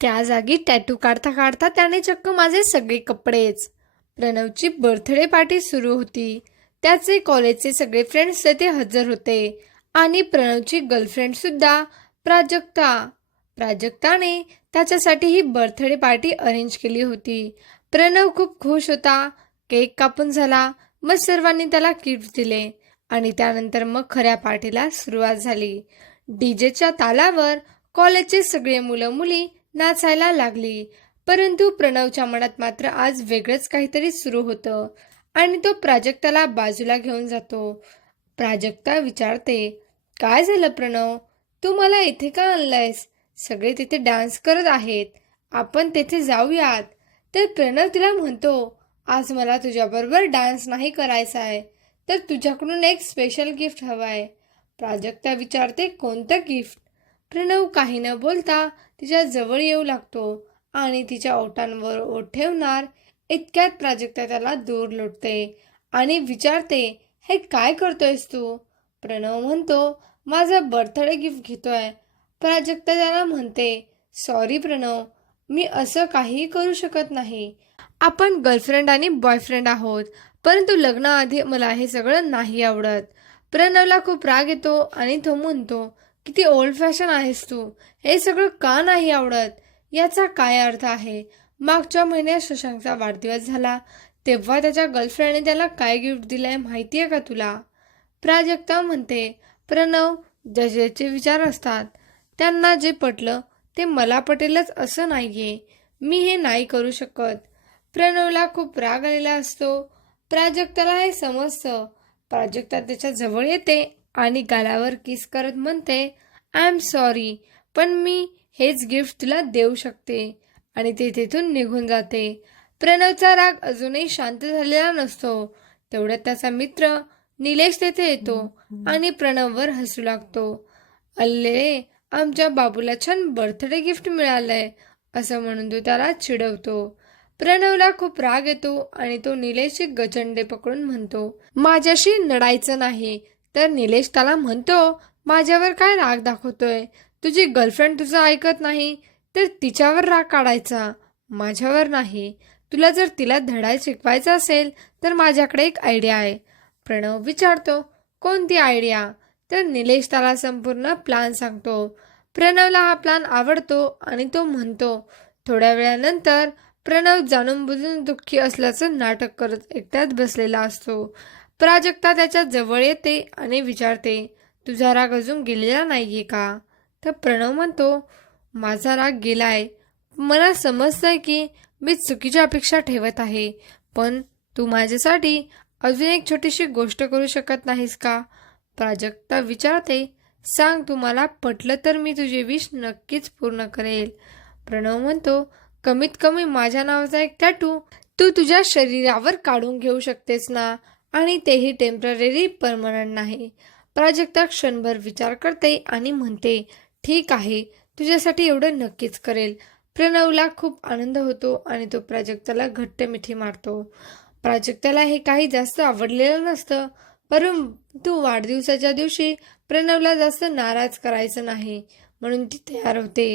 त्या जागी टॅटू काढता काढता त्याने चक्क माझे सगळे कपडेच प्रणवची बर्थडे पार्टी सुरू होती. त्याचे कॉलेजचे सगळे फ्रेंड्स तेथे हजर होते. आणि प्रणवची गर्लफ्रेंडसुद्धा प्राजक्ता. प्राजक्ताने त्याच्यासाठी ही बर्थडे पार्टी अरेंज केली होती. प्रणव खूप खुश होता. केक कापून झाला. मग सर्वांनी त्याला गिफ्ट दिले. आणि त्यानंतर मग खऱ्या पार्टीला सुरुवात झाली. डीजेच्या तालावर कॉलेजचे सगळे मुलं मुली नाचायला लागली. परंतु प्रणवच्या मनात मात्र आज वेगळंच काहीतरी सुरू होतं आणि तो प्राजक्ताला बाजूला घेऊन जातो. प्राजक्ता विचारते काय झालं प्रणव? तू मला इथे का आणलंयस? सगळे तिथे डान्स करत आहेत. आपण तेथे जाऊयात. तर प्रणव तिला म्हणतो आज मला तुझ्याबरोबर डान्स नाही करायचा आहे तर तुझ्याकडून एक स्पेशल गिफ्ट हवं आहे प्राजक्ता विचारते कोणतं गिफ्ट? प्रणव काही न बोलता तिच्या जवळ येऊ लागतो आणि तिच्या ओठांवर ओठ ठेवणार इतक्यात प्राजक्ता त्याला दूर लोटते आणि विचारते हे काय करतोयस तू? प्रणव म्हणतो माझा बर्थडे गिफ्ट घेतोय. प्राजक्ता त्याला म्हणते सॉरी प्रणव मी असं काहीही करू शकत नाही. आपण गर्लफ्रेंड आणि बॉयफ्रेंड आहोत परंतु लग्नाआधी मला हे सगळं नाही आवडत. प्रणवला खूप राग येतो आणि तो म्हणतो किती ओल्ड फॅशन आहेस तू? हे सगळं का नाही आवडत? याचा काय अर्थ आहे? मागच्या महिन्यात शशांकचा वाढदिवस झाला. तेव्हा त्याच्या गर्लफ्रेंडने त्याला काय गिफ्ट दिलंय माहिती आहे का तुला? प्राजक्ता म्हणते प्रणव जजेचे विचार असतात. त्यांना जे पटलं ते मला पटेलच असं नाहीये. मी हे नाही करू शकत. प्रणवला खूप राग आलेला असतो. प्राजक्ताला हे समजतं. प्राजक्ता त्याच्याजवळ येते. आणि गालावर किस करत म्हणते आय एम सॉरी पण मी हेच गिफ्ट तुला देऊ शकते. आणि ते तिथून निघून जाते. प्रणवचा राग अजूनही शांत झालेला नसतो. तेवढ्यात त्याचा मित्र निलेश तेथे येतो आणि प्रणववर हसू लागतो. अल्ले आमच्या बाबूला छान बर्थडे गिफ्ट मिळालंय असं म्हणून तो त्याला चिडवतो. प्रणवला खूप राग येतो आणि तो निलेशचे गचंडे पकडून म्हणतो माझ्याशी लढायचं नाही तर निलेश त्याला म्हणतो माझ्यावर काय राग दाखवतोय? तुझी गर्लफ्रेंड तुझं ऐकत नाही तर तिच्यावर राग काढायचा? माझ्यावर नाही. तुला जर तिला धडा शिकवायचा असेल तर माझ्याकडे एक आयडिया आहे. प्रणव विचारतो कोणती आयडिया तर निलेश त्याला संपूर्ण प्लान सांगतो. प्रणवला हा प्लान आवडतो आणि तो म्हणतो थोड्या वेळानंतर प्रणव जाणून बुजून दुःखी असल्याचं नाटक करत एकट्यात बसलेला असतो. प्राजक्ता त्याच्याजवळ येते आणि विचारते तुझा राग अजून गेलेला नाहीये का? तर प्रणव म्हणतो माझा राग गेलाय. मला समजतंय की मी चुकीच्या अपेक्षा ठेवत आहे पण तू माझ्यासाठी अजून एक छोटीशी गोष्ट करू शकत नाहीस का? प्राजक्ता विचारते सांग तुम्हाला पटलं तर मी तुझे विश नक्कीच पूर्ण करेल. प्रणव म्हणतो कमीत कमी माझ्या नावाचा एक टॅटू तू तुझ्या शरीरावर काढून घेऊ शकतेस ना? आणि तेही टेंपररी परमनंट नाही. प्राजक्ता क्षणभर विचार करते आणि म्हणते ठीक आहे तुझ्यासाठी एवढं नक्कीच करेल. प्रणवला खूप आनंद होतो आणि तो प्राजक्ताला घट्ट मिठी मारतो. प्राजक्ताला हे काही जास्त आवडलेलं नसतं परंतु वाढदिवसाच्या दिवशी प्रणवला जास्त नाराज करायचं नाही म्हणून ती तयार होते.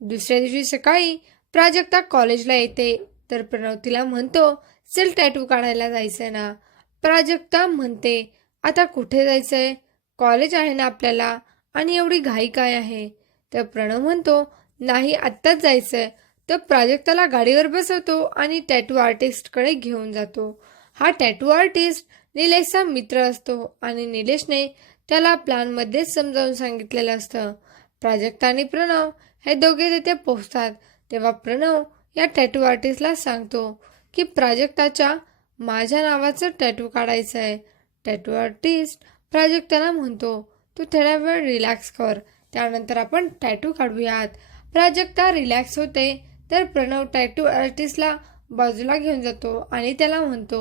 दुसऱ्या दिवशी सकाळी प्राजक्ता कॉलेजला येते तर प्रणव तिला म्हणतो चल टॅटू काढायला जायचं ना. प्राजक्ता म्हणते आता कुठे जायचंय? कॉलेज आहे ना आपल्याला आणि एवढी घाई काय आहे? तर प्रणव म्हणतो नाही आत्ताच जायचंय. तर प्राजक्ताला गाडीवर बसवतो आणि टॅटू आर्टिस्टकडे घेऊन जातो. हा टॅटू आर्टिस्ट निलेशचा मित्र असतो आणि निलेशने त्याला प्लॅनमध्येच समजावून सांगितलेलं असतं. प्राजक्ता आणि प्रणव हे दोघे तिथे पोहोचतात. तेव्हा प्रणव या टॅटू आर्टिस्टला सांगतो की प्राजक्ताच्या माझ्या नावाचं टॅटू काढायचं आहे. टॅटू आर्टिस्ट प्राजक्ताला म्हणतो तू थोडा वेळ रिलॅक्स कर. त्यानंतर आपण टॅटू काढूयात. प्राजक्ता रिलॅक्स होते तर प्रणव टॅटू आर्टिस्टला बाजूला घेऊन जातो आणि त्याला म्हणतो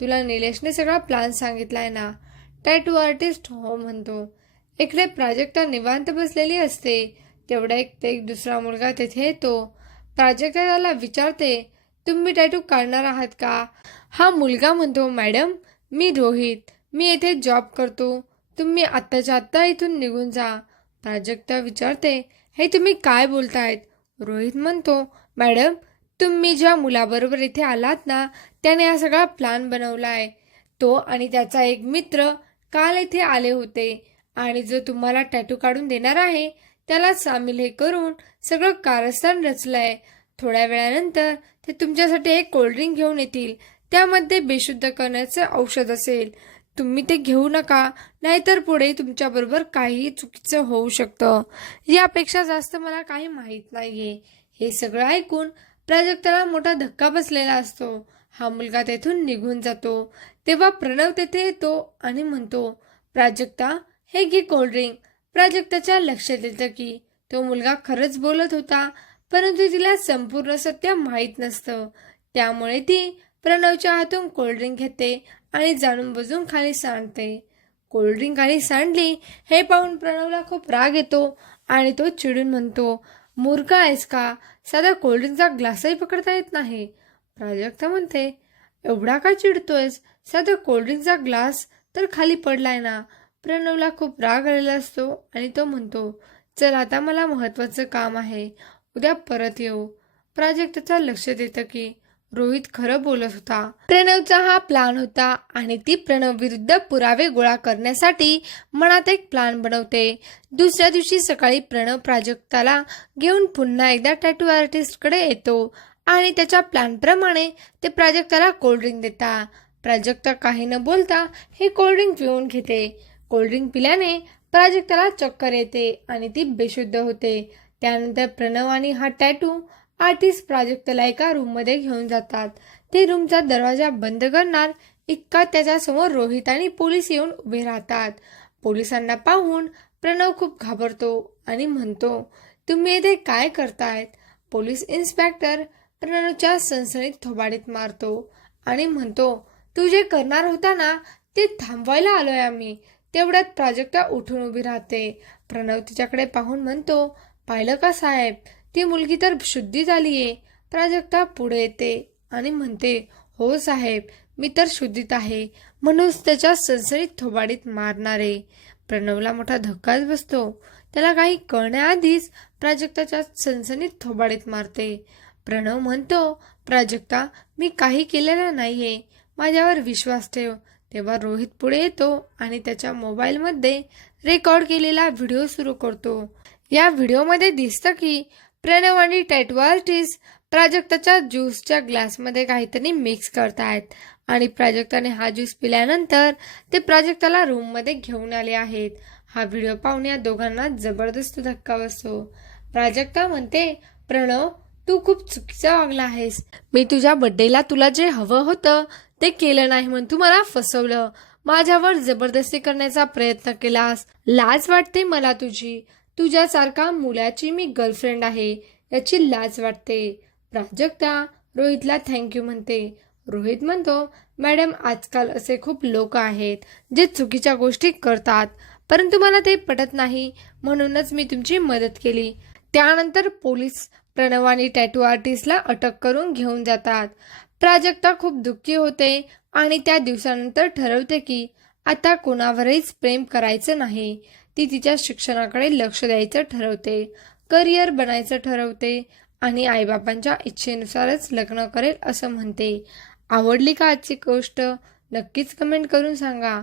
तुला निलेशने सगळा प्लॅन सांगितलाय ना? टॅटू आर्टिस्ट हो म्हणतो इकडे प्राजक्ता निवांत बसलेली असते. तेवढा एक ते एक दुसरा मुलगा तेथे येतो. प्राजक्ता त्याला विचारते तुम्ही टॅटू काढणार आहात का? हा मुलगा म्हणतो मॅडम मी रोहित. मी येथे जॉब करतो. तुम्ही आत्ताच्या आत्ता इथून निघून जा. प्राजक्ता विचारते हे तुम्ही काय बोलतायत? रोहित म्हणतो मॅडम तुम्ही ज्या मुलाबरोबर इथे आलात ना त्याने हा सगळा प्लॅन बनवला आहे तो आणि त्याचा एक मित्र काल इथे आले होते. आणि जो तुम्हाला टॅटू काढून देणार आहे त्याला सामील हे करून सगळं कारस्थान रचलंय. थोड्या वेळानंतर ते तुमच्यासाठी एक कोल्ड्रिंक घेऊन येतील. त्यामध्ये बेशुद्ध करण्याचं औषध असेल. तुम्ही ते घेऊ नका. नाहीतर पुढे तुमच्याबरोबर काहीही चुकीचं होऊ शकतं. यापेक्षा जास्त मला काही माहीत नाहीये. हे सगळं ऐकून प्राजक्ताला मोठा धक्का बसलेला असतो. हा मुलगा तेथून निघून जातो. तेव्हा प्रणव तेथे येतो आणि म्हणतो प्राजक्ता हे घे कोल्ड्रिंक प्राजक्ताच्या लक्षात येतं की तो मुलगा खरंच बोलत होता. परंतु तिला संपूर्ण सत्य माहीत नसतं. त्यामुळे ती प्रणवच्या हातून कोल्ड्रिंक घेते आणि जाणून बुजून खाली सांडते. कोल्ड्रिंक खाली सांडली हे पाहून प्रणवला खूप राग येतो आणि तो चिडून म्हणतो मूर्ख आहेस का? साधा कोल्ड्रिंकचा ग्लासही पकडता येत नाही. प्राजक्ता म्हणते एवढा का चिडतोयस? साधा कोल्ड्रिंकचा ग्लास तर खाली पडलाय ना. प्रणवला खूप राग आलेला असतो आणि तो म्हणतो चल आता मला महत्वाचं काम आहे. उद्या परत येऊ. प्राजक्तचा लक्ष देतं की रोहित खरं बोलत होता. प्रणवचा हा प्लान होता आणि ती प्रणव विरुद्ध पुरावे गोळा करण्यासाठी मनात एक प्लान बनवते. दुसऱ्या दिवशी सकाळी प्रणव प्राजक्ताला घेऊन पुन्हा एकदा टॅटू आर्टिस्टकडे येतो आणि त्याच्या प्लॅनप्रमाणे ते प्राजक्ताला कोल्ड्रिंक देता. प्राजक्ता काही न बोलता हे कोल्ड्रिंक पिऊन घेते. कोल्ड्रिंक पिल्याने प्राजक्ताला चक्कर येते आणि ती बेशुद्ध होते. त्यानंतर प्रणव आणि हा टॅटू आर्टिस्ट प्राजक्ताला एका रूममध्ये घेऊन जातात. ते रूमचा दरवाजा बंद करणार इतका त्याच्यासमोर रोहित आणि पोलीस येऊन उभे राहतात. पोलिसांना पाहून प्रणव खूप घाबरतो आणि म्हणतो तुम्ही इथे काय करतायत? पोलीस इन्स्पेक्टर प्रणवच्या सणसणीत थोबाडीत मारतो आणि म्हणतो तू जे करणार होता ना ते थांबवायला आलोय आम्ही. तेवढ्यात प्राजक्ता उठून उभी राहते. प्रणव तिच्याकडे पाहून म्हणतो पाहिलं का साहेब? ती मुलगी तर शुद्धी झालीये. प्राजक्ता पुढे येते आणि म्हणते हो साहेब मी तर शुद्धीत आहे. म्हणून त्याच्या सणसणीत थोबाडीत मारणारे. प्रणवला मोठा धक्काच बसतो. त्याला काही कळण्याआधीच प्राजक्ताच्या सणसणीत थोबाडीत मारते. प्रणव म्हणतो प्राजक्ता मी काही केलेलं नाहीये. माझ्यावर विश्वास ठेव. तेव्हा रोहित पुढे येतो आणि त्याच्या मोबाईलमध्ये रेकॉर्ड केलेला व्हिडिओ सुरू करतो. या व्हिडिओमध्ये दिसतं की प्रणव आणि टॅटू प्राजक्ताच्या ज्यूसच्या ग्लासमध्ये काहीतरी मिक्स करतायत. आणि प्राजक्ताने हा ज्यूस पिल्यानंतर ते प्राजक्ताला रूममध्ये घेऊन आले आहेत. हा व्हिडिओ पाहून या दोघांना जबरदस्त धक्का बसतो. प्राजक्ता म्हणते प्रणव तू खूप चुकीचा वागला आहेस. मी तुझ्या बड्डेला तुला जे हवं होतं ते केलं नाही म्हणून तू मला फसवलं. माझ्यावर जबरदस्ती करण्याचा प्रयत्न केलास. लाज वाटते मला तुझी. तुझ्यासारखा मुलाची मी गर्लफ्रेंड आहे याची लाज वाटते. प्राजक्ता रोहितला थँक्यू म्हणते. रोहित म्हणतो मॅडम आजकाल असे खूप लोक आहेत जे चुकीच्या गोष्टी करतात परंतु मला ते पटत नाही म्हणूनच मी तुमची मदत केली. त्यानंतर पोलीस प्रणव आणि टॅटू आर्टिस्टला अटक करून घेऊन जातात. प्राजक्ता खूप दुःखी होते आणि त्या दिवसानंतर ठरवते की आता कोणावरहीच प्रेम करायचं नाही. ती तिच्या शिक्षणाकडे लक्ष द्यायचं ठरवते. करिअर बनायचं ठरवते आणि आईबापांच्या इच्छेनुसारच लग्न करेल असं म्हणते. आवडली का आजची गोष्ट? नक्कीच कमेंट करून सांगा.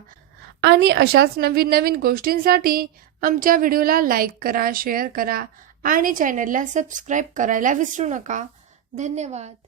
आणि अशाच नवीन नवीन गोष्टींसाठी आमच्या व्हिडिओला लाईक करा शेअर करा आणि चॅनलला सबस्क्राईब करायला विसरू नका. धन्यवाद.